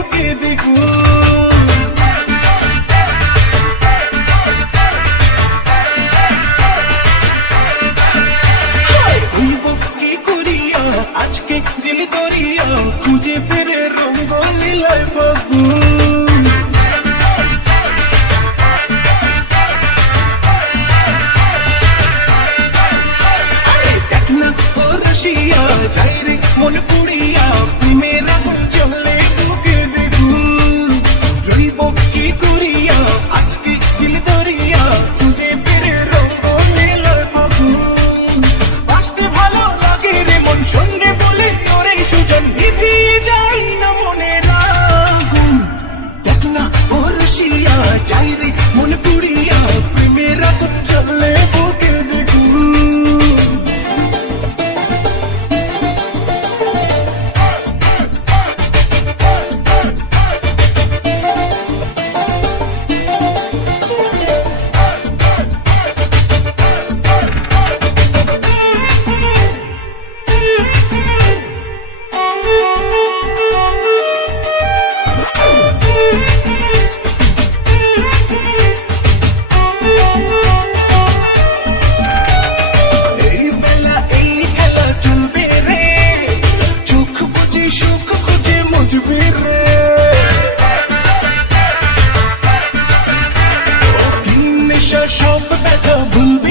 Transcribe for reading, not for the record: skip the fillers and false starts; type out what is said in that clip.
বুকে দ্বিগুণ। আজকে দিল দরিয়া খুঁজে ফেরে রঙ্গ লীলায় ফাগুন। দেখ না ও রসিয়া যাই রে মন পুড়িয়া প্রেমের আগুন জ্বলে বুকে দ্বিগুণ। রইব কি করিয়া আজকে দিল দরিয়া খুঁজে ফেরে রঙ্গ লীলায় ফাগুন। বাঁচতে ভালো লাগে রে মন সঙ্গে নিভিয়ে যাই না মনের আগুন। দেখ না ও রসিয়া যাই রে মন পুড়িয়া প্রেমের আগুন জ্বলে বুকে দ্বিগুণ। সব ব্যথা ভুলবে